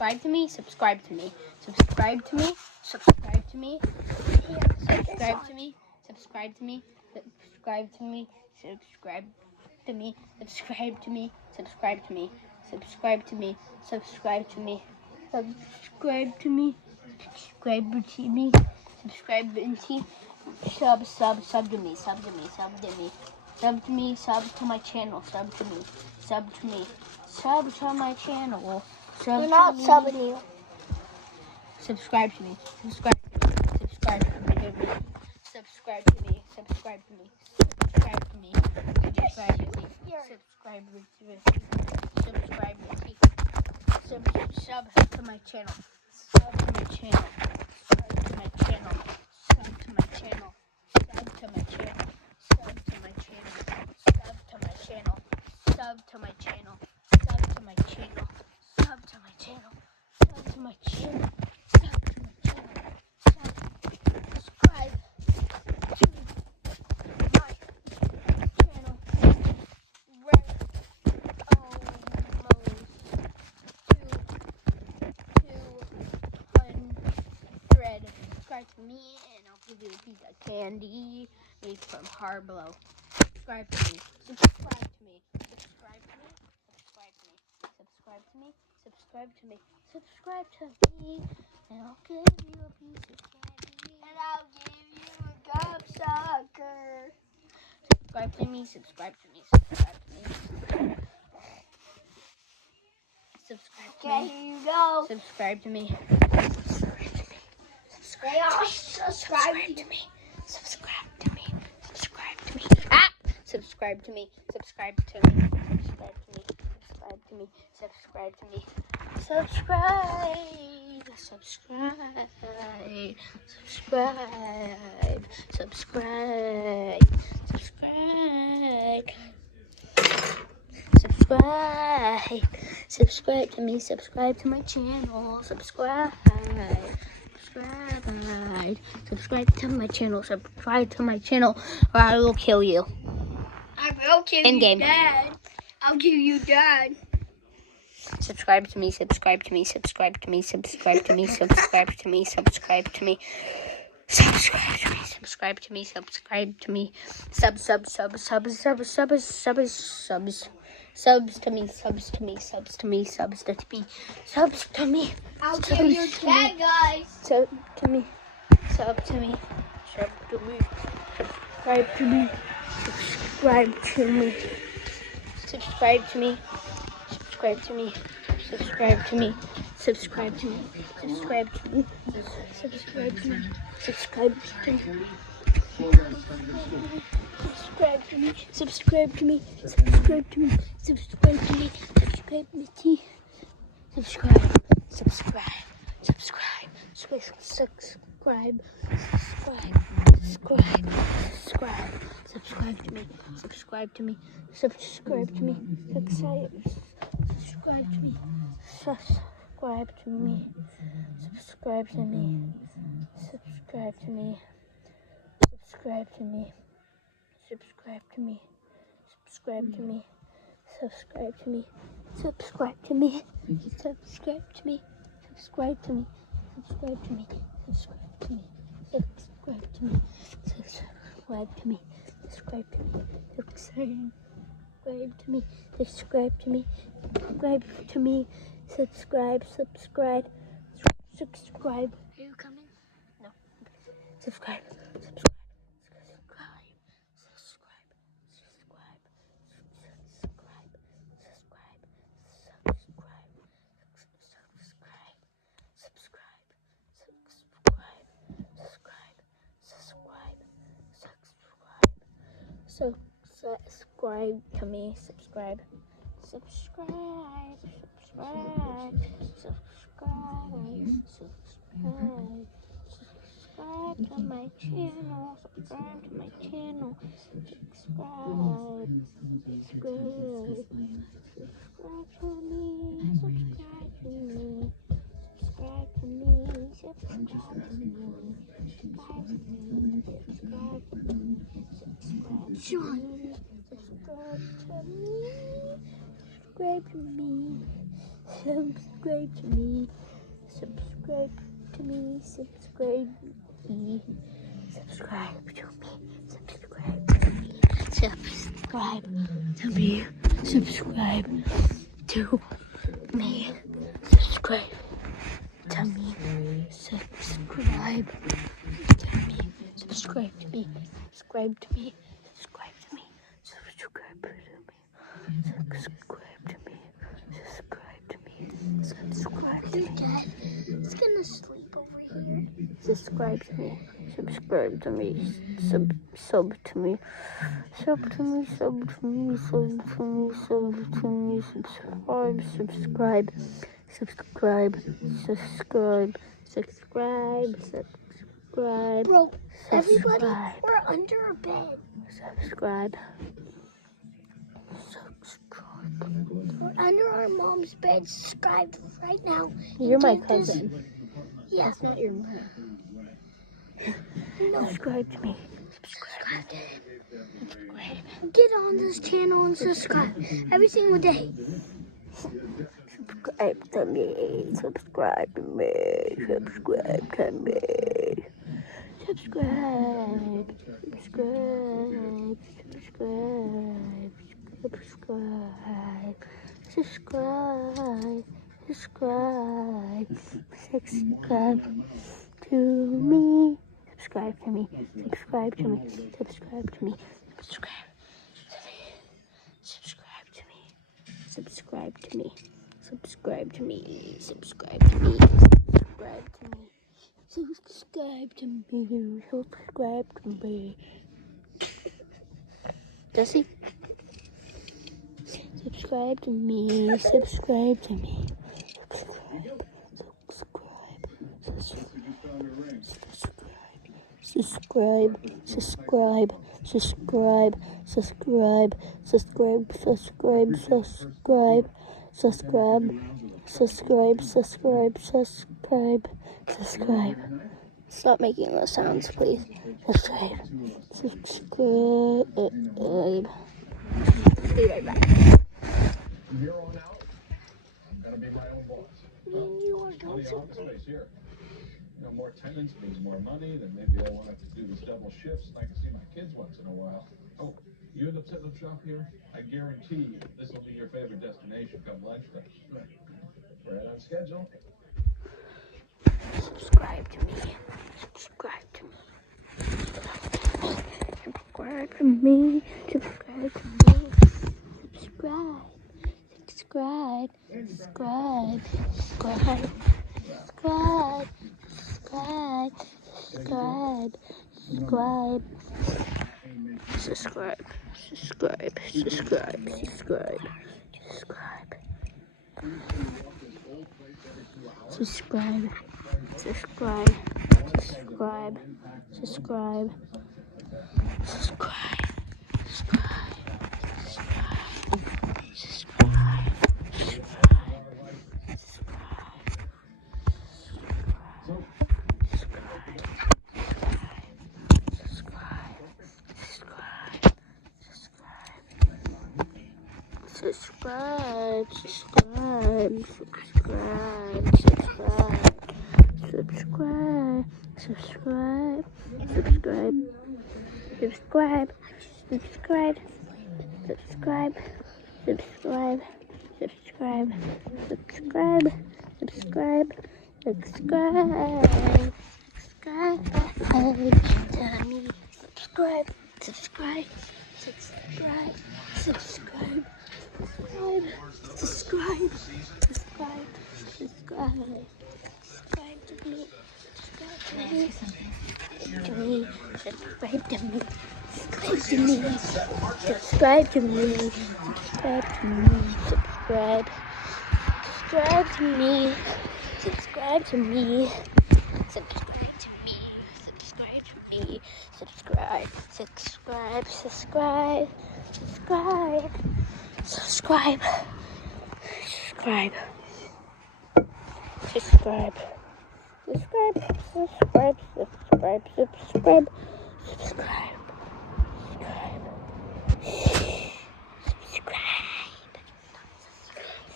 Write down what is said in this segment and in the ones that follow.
Subscribe to me. Subscribe to me. Subscribe to me. Subscribe to me. Subscribe to me. Subscribe to me. Subscribe to me. Subscribe to me. Subscribe to me. Subscribe to me. Subscribe to me. Subscribe to me. Subscribe to me. Subscribe to me. Subscribe to me. Sub to me. Sub to me. Sub to me. Sub to me. Sub to my channel. Sub to me. Sub to me. Sub to my channel. We're not subbing you. Subscribe to me. Subscribe to me. Subscribe to me. Subscribe to me. Subscribe to me. Subscribe to me. Subscribe to me. Subscribe to me. Subscribe to me. Sub to my channel. Sub to my channel. Sub to my channel. Sub to my channel. Sub to my channel. Sub to my channel. Sub to my channel. Sub to my channel. Sub to my channel. Sub to my channel. Sub to my channel. Sub to my channel. Subscribe to my channel. We're almost to 200. Subscribe to me and I'll give you a piece of candy made from Harblow. Subscribe to me. Subscribe to me. Subscribe to me. Subscribe to me. Subscribe to me. Subscribe to me. Subscribe to me and I'll give you a piece of candy. And I'll give you a cup sucker. Subscribe to me. Subscribe to me. Subscribe to me. Subscribe to Okay, me. here you go. Subscribe to me. They all subscribe to me. Subscribe to me. Subscribe to me. Ah! Subscribe to me. Subscribe to me. Subscribe to me. Subscribe to me. Subscribe to me. Subscribe. Subscribe. Subscribe. Subscribe. Subscribe. Subscribe. Subscribe to me. Subscribe to my channel. Subscribe. Subscribe. Subscribe to my channel. Subscribe to my channel, or I will kill you. I will kill In you, game. Dad. I'll kill you, Dad. Subscribe to me. Subscribe to me. Subscribe to me. Subscribe to me. Subscribe to me. Subscribe to me. Subscribe to me. Subscribe to me. Subscribe to me. Subs to me. I'll kill your dad, guys. Sub to me. Sub to me. Sub to me. Subscribe to me. Subscribe to me. Subscribe to me. Subscribe to me. Subscribe to me. Subscribe to me. Subscribe to me. Subscribe to me. Subscribe to me. Subscribe to me. Subscribe to me. Subscribe to me. Subscribe to me. Subscribe to me. Subscribe. Subscribe. Subscribe. Subscribe. Subscribe. Subscribe. Subscribe to me. Subscribe to me. Subscribe to me. Subscribe to me. Subscribe to me. Subscribe to me. Subscribe to me. Subscribe to me. Subscribe to me. Subscribe to me. Subscribe to me. Subscribe to me. Subscribe to me. Subscribe to me. Subscribe to me. Subscribe to me. Subscribe to me. Subscribe to me. Subscribe to me. Subscribe to me. Subscribe to me. Subscribe to me. Subscribe. Subscribe. Subscribe. Are you coming? No. Subscribe. Subscribe. Subscribe to me. Subscribe. Subscribe. Subscribe. Subscribe. Subscribe. Subscribe to my channel. Subscribe to my channel. Subscribe. Subscribe. Subscribe to me. Subscribe to me. Subscribe to me. Subscribe to me. Subscribe to me. Subscribe to me. Subscribe to me. Subscribe to me. Subscribe to me. subscribe to me, subscribe to me, subscribe to me, subscribe to me, subscribe to me, subscribe to me, subscribe to me, subscribe to me, subscribe to me, subscribe to me, subscribe to me, subscribe to me, subscribe to me, subscribe to me, subscribe to me, subscribe to me. Dad, it's gonna sleep over here. Subscribe to me, subscribe to me, sub to me, sub to me, sub to me, sub to me, sub to me, subscribe, subscribe, subscribe, subscribe, subscribe, subscribe. Bro, everybody, Subscribe. we're under a bed. Subscribe. Subscribe. We're under our mom's bed. Subscribe right now. You're my Get this- cousin. Yeah. That's not your mom. No. Subscribe to me. Subscribe to him. Subscribe. Get on this channel and subscribe every single day. Subscribe to me. Subscribe to me. Subscribe to me. Subscribe. Subscribe. Subscribe. Subscribe. Subscribe. Subscribe. Subscribe to me. Subscribe to me. Subscribe to me. Subscribe to me. Subscribe to me. Subscribe to me. Subscribe to me. Subscribe to me. Subscribe to me. Subscribe to me. Subscribe to me. Jesse? Subscribe to me. Subscribe to me. Subscribe. Subscribe. Subscribe. Subscribe. Subscribe. Subscribe. Subscribe. Subscribe. Subscribe. Subscribe. Subscribe. Subscribe. Stop making those sounds, please. Subscribe. Subscribe. Be right back. From here on out, I'm gonna be my own boss. Me and you are On going the to. office space here. You know, more tenants means more money, then maybe I won't have to do this double shifts and I can see my kids once in a while. Oh, you end up setting up shop here? I guarantee you, this will be your favorite destination come lunchtime. Right on schedule. Subscribe to me. Subscribe to me. Subscribe to me. Subscribe to me. Subscribe. Subscribe. Subscribe. Subscribe. Subscribe. Subscribe. Subscribe. Subscribe. Subscribe. Subscribe. Subscribe. Subscribe. Subscribe. Subscribe. Subscribe. Subscribe. Subscribe, subscribe, subscribe, subscribe, subscribe, subscribe, subscribe, subscribe, subscribe, subscribe, subscribe, subscribe, subscribe, subscribe, subscribe, subscribe to me, subscribe, subscribe, subscribe, subscribe. Subscribe, subscribe, subscribe, subscribe to me, subscribe to me, subscribe to me, subscribe to me, subscribe to me, subscribe to me, subscribe, subscribe to me, subscribe to me, subscribe to me, subscribe to me, subscribe, subscribe, subscribe, subscribe. Subscribe. Subscribe. Subscribe. Subscribe. Subscribe. Subscribe. Subscribe. Subscribe. Subscribe.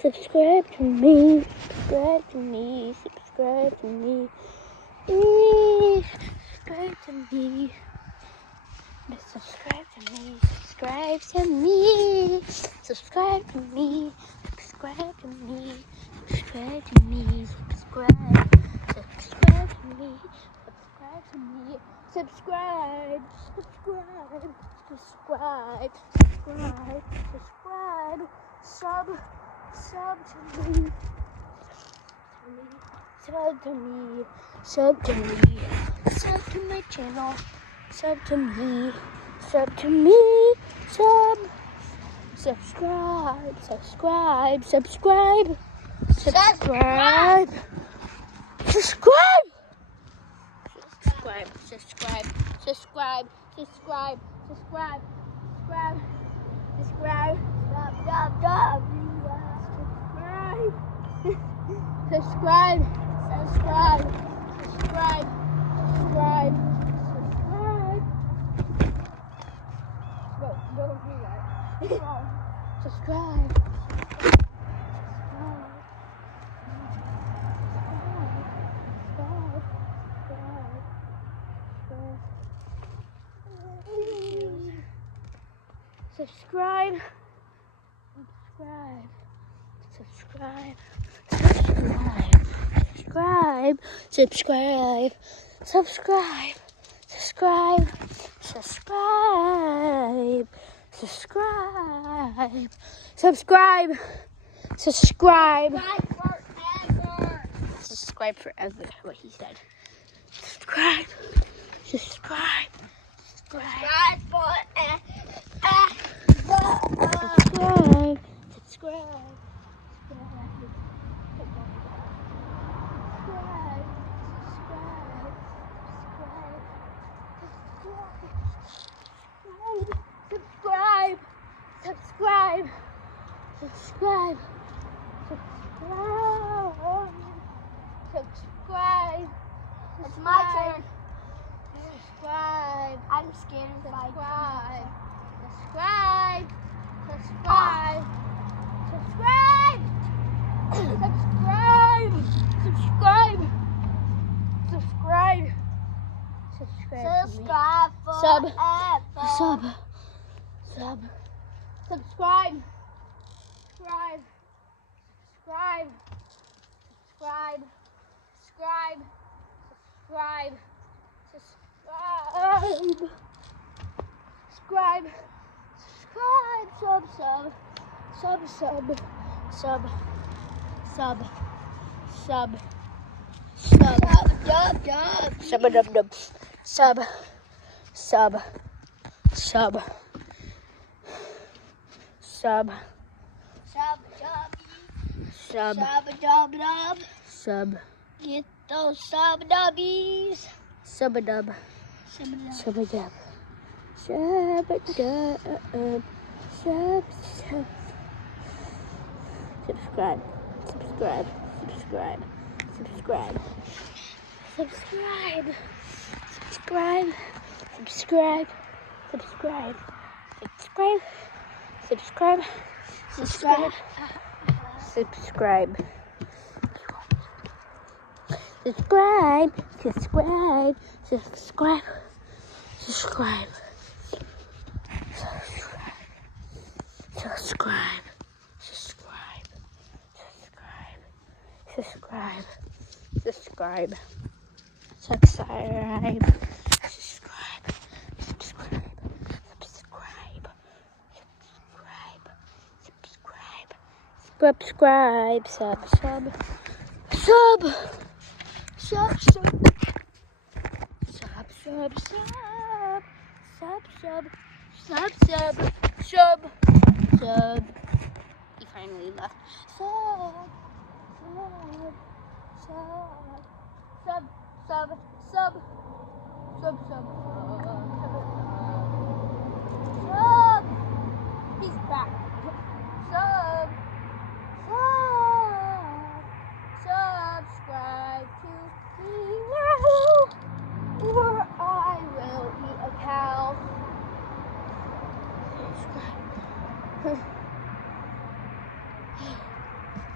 Subscribe to me. Subscribe to me. Subscribe to me. Subscribe to me. Subscribe to me. Subscribe to me. Subscribe to me. Subscribe to me. Subscribe to me. Subscribe. Subscribe to me. Subscribe to me. Subscribe. Subscribe. Subscribe. Subscribe. Subscribe. Sub to me. Sub to me. Sub to me. Sub to my channel. Sub to me. Sub to me. Sub. Subscribe. Subscribe. Subscribe. Subscribe. Subscribe. Subscribe. Subscribe. Subscribe. Subscribe. Subscribe. Subscribe. Subscribe. Subscribe. Subscribe. Subscribe. Subscribe. Subscribe. Subscribe. Don't do that. Subscribe. Subscribe. Subscribe. Subscribe. Subscribe. Subscribe. Subscribe. Subscribe. Subscribe. Subscribe. Subscribe. Subscribe forever. What he said. Subscribe. Subscribe. Subscribe. Subscribe. Subscribe. Subscribe. Subscribe. Subscribe. Subscribe. It's my turn. Subscribe. I'm scared of Subscribe. Subscribe. Subscribe. Subscribe. Subscribe. Subscribe. Subscribe. Subscribe. Subscribe Sub. forever. Sub. Sub. Subscribe. Subscribe. Subscribe. Subscribe. Subscribe. Subscribe. Subscribe. Subscribe. Subscribe. Sub. Sub. Sub. Sub. Sub. Sub. Sub. Sub. Dub dub. Sub. Sub. Sub. Sub. Sub. Sub. Sub. Get those sub dubbies. Sub a dub. Sub a dub. Sub a dub. Sub. Subscribe. Subscribe. Subscribe. Subscribe. Subscribe. Subscribe. Subscribe. Subscribe. Subscribe. Subscribe. Subscribe. Subscribe. Subscribe. Subscribe. Subscribe. Subscribe. Subscribe. Subscribe. Subscribe. Subscribe. Subscribe. Subscribe. Subscribe. Subscribe. Subscribe. Subscribe. Subscribe. Sub. Sub. Sub. Sub. Sub. Sub. Sub. Sub. Sub. Sub. Sub. Sub. He finally left. Sub. Sub. Sub. Sub. Sub. Sub. Sub. Sub. He's back. Sub. Subscribe to me now, or I will be a cow. Subscribe.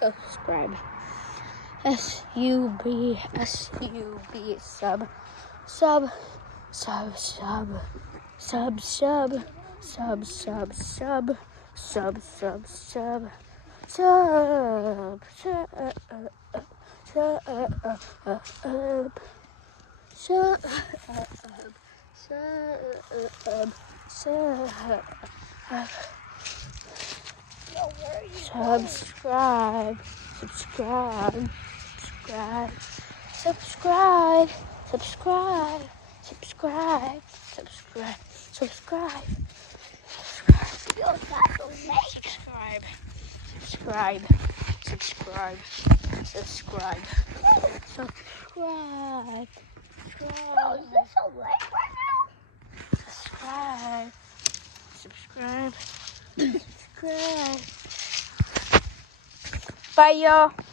subscribe. S-U-B, sub, sub, sub, sub, sub, sub, sub, sub, sub, sub, sub, sub, sub, subscribe, subscribe, subscribe, subscribe, subscribe, subscribe, subscribe, subscribe, You're not so late. subscribe, subscribe, subscribe, subscribe, subscribe, Oh, is this so late right now? subscribe, subscribe, subscribe. Bye, y'all.